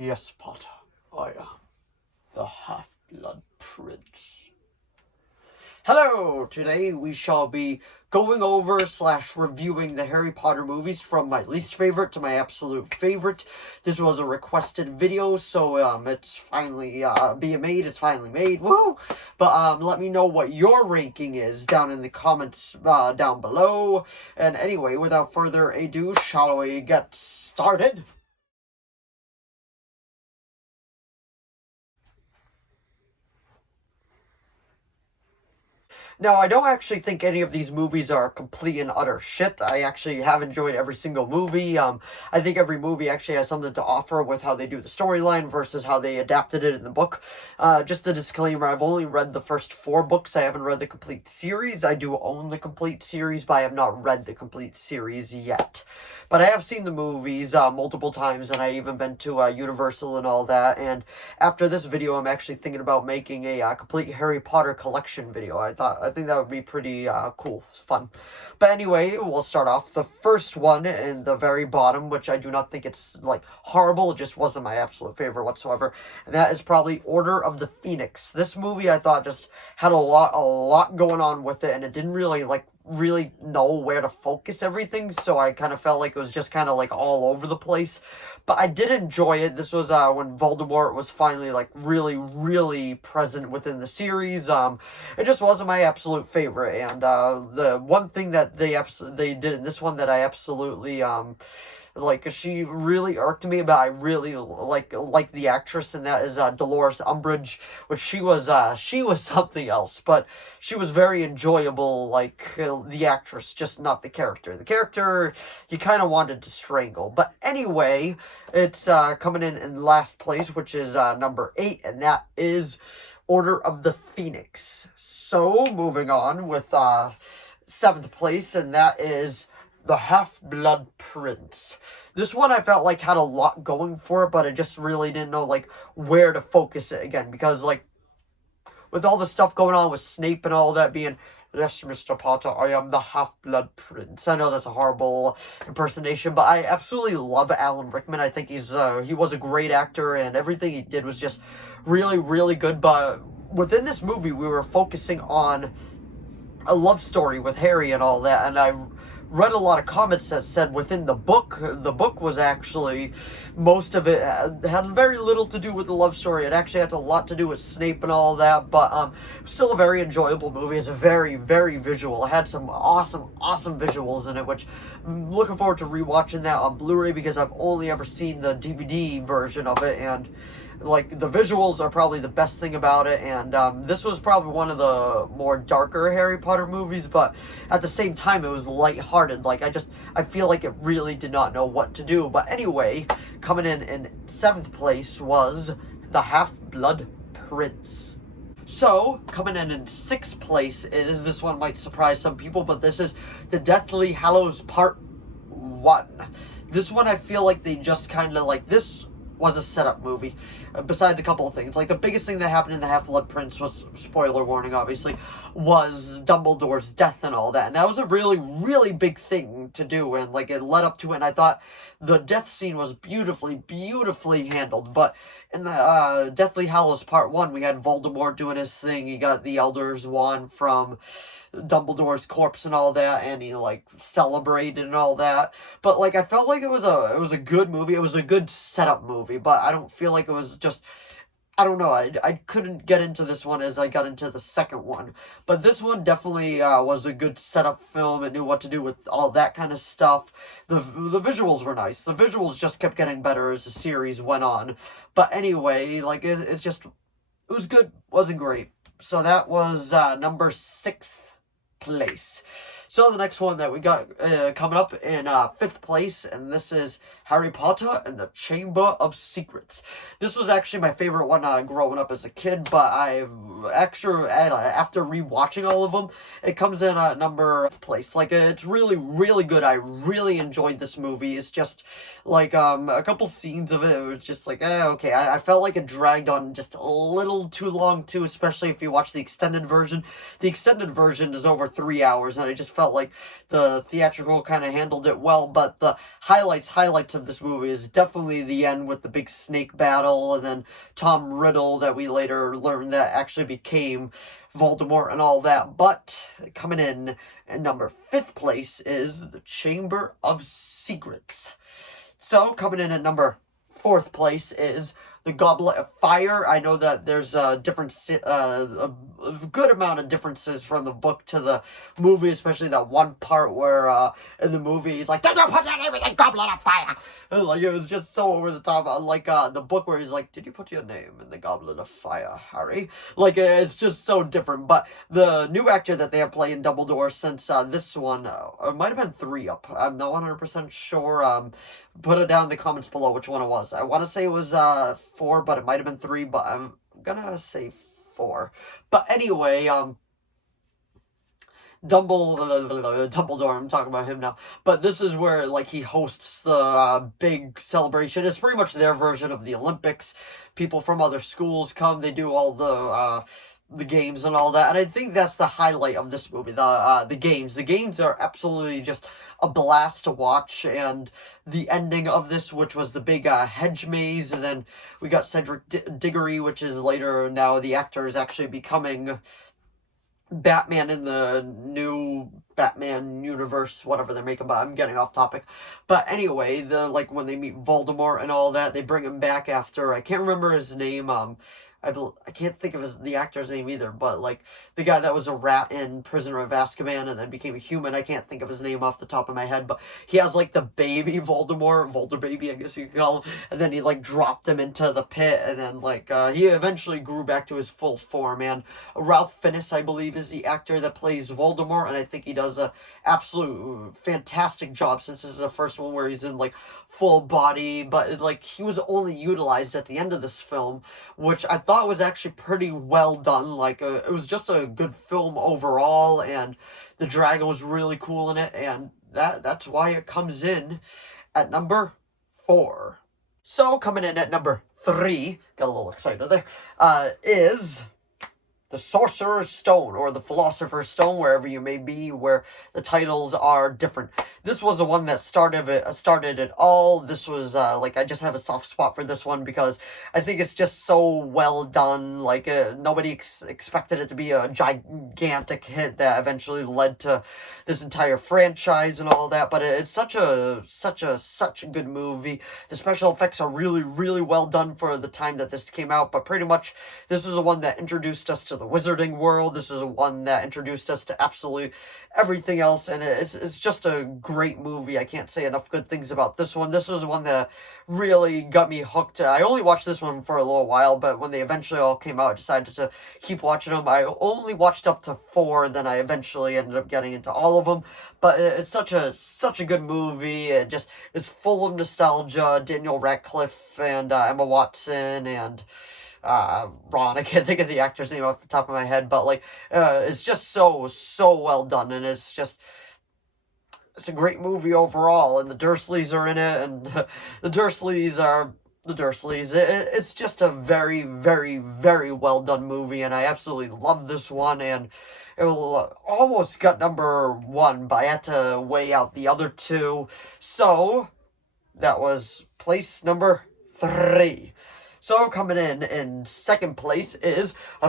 Yes, Potter, I am the Half-Blood Prince. Hello! Today we shall be going over / reviewing the Harry Potter movies from my least favorite to my absolute favorite. This was a requested video, so it's finally being made. It's finally made. Woo! But let me know what your ranking is down in the comments down below. And anyway, without further ado, shall we get started? Now, I don't actually think any of these movies are complete and utter shit. I actually have enjoyed every single movie. I think every movie actually has something to offer with how they do the storyline versus how they adapted it in the book. Just a disclaimer, I've only read the first 4 books. I haven't read the complete series. I do own the complete series, but I have not read the complete series yet. But I have seen the movies multiple times, and I even been to Universal and all that. And after this video, I'm actually thinking about making a complete Harry Potter collection video. I think that would be pretty cool, fun. But anyway, we'll start off. The first one in the very bottom, which I do not think it's like horrible, it just wasn't my absolute favorite whatsoever, and that is probably Order of the Phoenix. This movie I thought just had a lot going on with it, and it didn't really know where to focus everything, so I kind of felt like it was just kind of like all over the place. But I did enjoy it. This was when Voldemort was finally like really present within the series. It just wasn't my absolute favorite, and the one thing that they did in this one that I absolutely like, she really irked me, but I really like the actress, and that is Dolores Umbridge, which she was something else, but she was very enjoyable, like the actress, just not the character. The character you kind of wanted to strangle. But anyway, it's coming in last place, which is number 8, and that is Order of the Phoenix. So moving on with 7th place, and that is The Half-Blood Prince. This one I felt like had a lot going for it, but I just really didn't know like where to focus it again, because like with all the stuff going on with Snape and all that being, "Yes, Mr. Potter, I am the Half-Blood Prince." I know that's a horrible impersonation, but I absolutely love Alan Rickman. I think he was a great actor, and everything he did was just really good. But within this movie, we were focusing on a love story with Harry and all that, and I read a lot of comments that said within the book was actually, most of it had very little to do with the love story. It actually had a lot to do with Snape and all that, but still a very enjoyable movie. It's very visual. It had some awesome visuals in it, which I'm looking forward to rewatching that on Blu-ray, because I've only ever seen the DVD version of it, and like the visuals are probably the best thing about it. And this was probably one of the more darker Harry Potter movies, but at the same time it was lighthearted. Like I feel like it really did not know what to do. But anyway, coming in 7th place was The Half-Blood Prince. So, coming in 6th place is, this one might surprise some people, but this is The Deathly Hallows Part 1. This one I feel like they just kind of like, this was a setup movie, besides a couple of things. Like, the biggest thing that happened in The Half-Blood Prince was, spoiler warning obviously, was Dumbledore's death and all that, and that was a really big thing to do, and like it led up to it, and I thought the death scene was beautifully handled. But in the Deathly Hallows Part 1, we had Voldemort doing his thing. He got the Elder's Wand from Dumbledore's corpse and all that, and he like celebrated and all that. But like, I felt like it was a good movie. It was a good setup movie, but I don't feel like it was just, I don't know, I couldn't get into this one as I got into the second one. But this one definitely was a good setup film. It knew what to do with all that kind of stuff. The visuals were nice. The visuals just kept getting better as the series went on. But anyway, like, it was good, wasn't great. So that was number 6th place. So the next one that we got coming up in 5th place, and this is Harry Potter and the Chamber of Secrets. This was actually my favorite one growing up as a kid, but after rewatching all of them, it comes in at number 5th place. Like, it's really good. I really enjoyed this movie. It's just like a couple scenes of it was just like, okay. I felt like it dragged on just a little too long too, especially if you watch the extended version. The extended version is over 3 hours, and I just felt like the theatrical kind of handled it well, but the highlights of this movie is definitely the end with the big snake battle, and then Tom Riddle that we later learned that actually became Voldemort and all that. But coming in at number 5th place is The Chamber of Secrets. So coming in at number 4th place is The Goblet of Fire. I know that there's a good amount of differences from the book to the movie, especially that one part where in the movie he's like, "Did you put your name in the Goblet of Fire?" And, like, it was just so over the top. Like the book where he's like, "Did you put your name in the Goblet of Fire, Harry?" Like, it's just so different. But the new actor that they have playing Dumbledore since this one, it might have been 3 up. I'm not 100% sure. Put it down in the comments below which one it was. I want to say it was 4, but it might have been 3, but I'm gonna say 4. But anyway, Dumbledore, I'm talking about him now. But this is where, like, he hosts the big celebration. It's pretty much their version of the Olympics. People from other schools come, they do all the games and all that, and I think that's the highlight of this movie, the games. The games are absolutely just a blast to watch, and the ending of this, which was the big hedge maze, and then we got Cedric Diggory, which is later now the actor is actually becoming Batman in the new Batman universe, whatever they're making, but I'm getting off topic. But anyway, like when they meet Voldemort and all that, they bring him back after, I can't remember his name, I can't think of the actor's name either, but like the guy that was a rat in Prisoner of Azkaban and then became a human, I can't think of his name off the top of my head, but he has like the baby Voldemort, Volder baby, I guess you could call him, and then he like dropped him into the pit, and then like he eventually grew back to his full form. And Ralph Fiennes, I believe, is the actor that plays Voldemort, and I think he does a absolute fantastic job, since this is the first one where he's in like full body, but like he was only utilized at the end of this film, which I thought was actually pretty well done. Like it was just a good film overall, and the dragon was really cool in it, and that's why it comes in at number 4. So coming in at number 3, got a little excited there, is The Sorcerer's Stone, or The Philosopher's Stone, wherever you may be, where the titles are different. This was the one that started it all. This was, like, I just have a soft spot for this one because I think it's just so well done. Like, nobody expected it to be a gigantic hit that eventually led to this entire franchise and all that, but it's such a good movie. The special effects are really, really well done for the time that this came out, but pretty much this is the one that introduced us to the wizarding world. This is one that introduced us to absolutely everything else, and it's just a great movie. I can't say enough good things about this one. This was one that really got me hooked. I only watched this one for a little while, but when they eventually all came out, I decided to keep watching them. I only watched up to 4, then I eventually ended up getting into all of them. But it's such a good movie. It just is full of nostalgia. Daniel Radcliffe and Emma Watson and Ron, I can't think of the actor's name off the top of my head, but like it's just so well done, and it's a great movie overall, and the Dursleys are in it, and the Dursleys are the Dursleys. It's just a very, very, very well done movie, and I absolutely love this one, and it almost got number 1, but I had to weigh out the other 2, so that was place number 3. So coming in 2nd place is The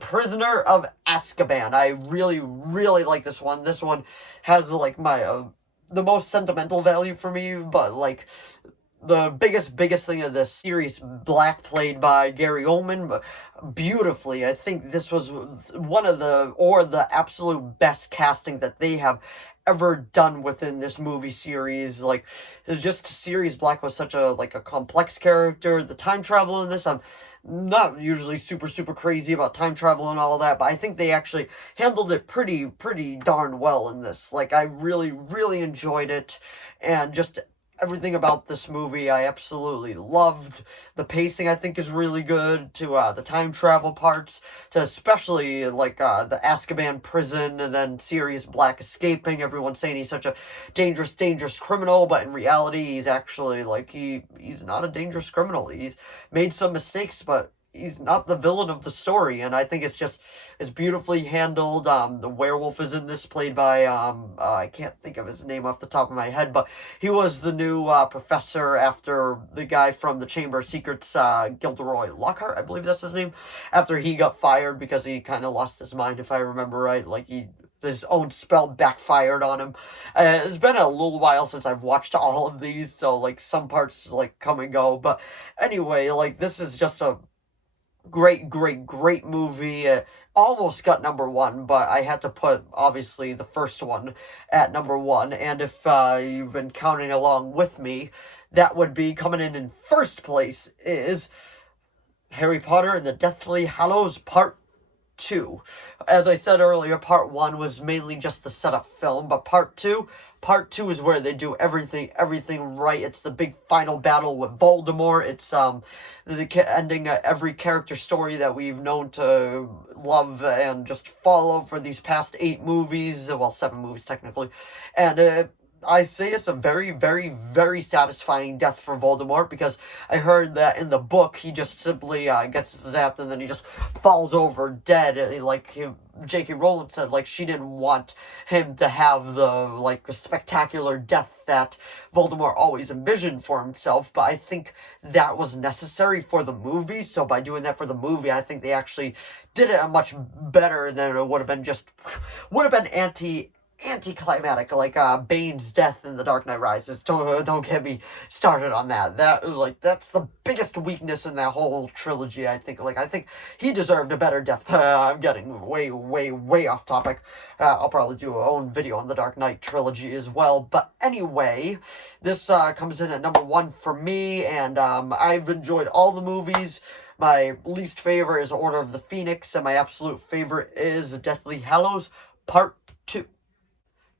Prisoner of Azkaban. I really, really like this one. This one has like my the most sentimental value for me, but like the biggest thing of this series, Black, played by Gary Oldman, beautifully. I think this was one of the absolute best casting that they have ever done within this movie series. Like, it's just Sirius Black was such a complex character. The time travel in this, I'm not usually super crazy about time travel and all that, but I think they actually handled it pretty darn well in this. Like, I really enjoyed it, and just everything about this movie I absolutely loved. The pacing, I think, is really good, to the time travel parts, to especially like the Azkaban prison, and then Sirius Black escaping. Everyone's saying he's such a dangerous criminal, but in reality he's actually like he's not a dangerous criminal. He's made some mistakes, but he's not the villain of the story, and I think it's beautifully handled. The werewolf is in this, played by I can't think of his name off the top of my head, but he was the new professor after the guy from the Chamber of Secrets, Gilderoy Lockhart, I believe that's his name, after he got fired because he kind of lost his mind, if I remember right, like his own spell backfired on him. It's been a little while since I've watched all of these, so like some parts like come and go, but anyway, like this is just a great movie. Almost got number one, but I had to put obviously the first one at number one, and if you've been counting along with me, that would be coming in first place is Harry Potter and the Deathly Hallows Part 2. As I said earlier, Part 1 was mainly just the setup film, but Part 2 is where they do everything right. It's the big final battle with Voldemort. It's the ending every character story that we've known to love and just follow for these past 8 movies, well, 7 movies technically, and I say it's a very satisfying death for Voldemort, because I heard that in the book he just simply gets zapped and then he just falls over dead. Like J.K. Rowling said, like she didn't want him to have the like spectacular death that Voldemort always envisioned for himself, but I think that was necessary for the movie. So by doing that for the movie, I think they actually did it much better than it would have been anticlimactic, like Bane's death in The Dark Knight Rises. Don't get me started on that. That's the biggest weakness in that whole trilogy. I think he deserved a better death. I'm getting way off topic. I'll probably do a own video on the Dark Knight trilogy as well. But anyway, this comes in at number one for me, and I've enjoyed all the movies. My least favorite is Order of the Phoenix, and my absolute favorite is Deathly Hallows Part 2.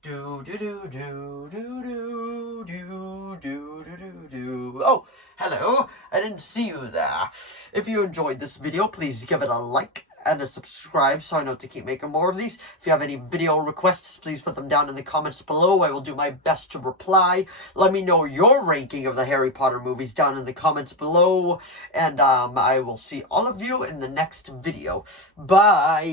Do do do do do do do do do do. Oh, hello. I didn't see you there. If you enjoyed this video, please give it a like and a subscribe so I know to keep making more of these. If you have any video requests, please put them down in the comments below. I will do my best to reply. Let me know your ranking of the Harry Potter movies down in the comments below. And I will see all of you in the next video. Bye!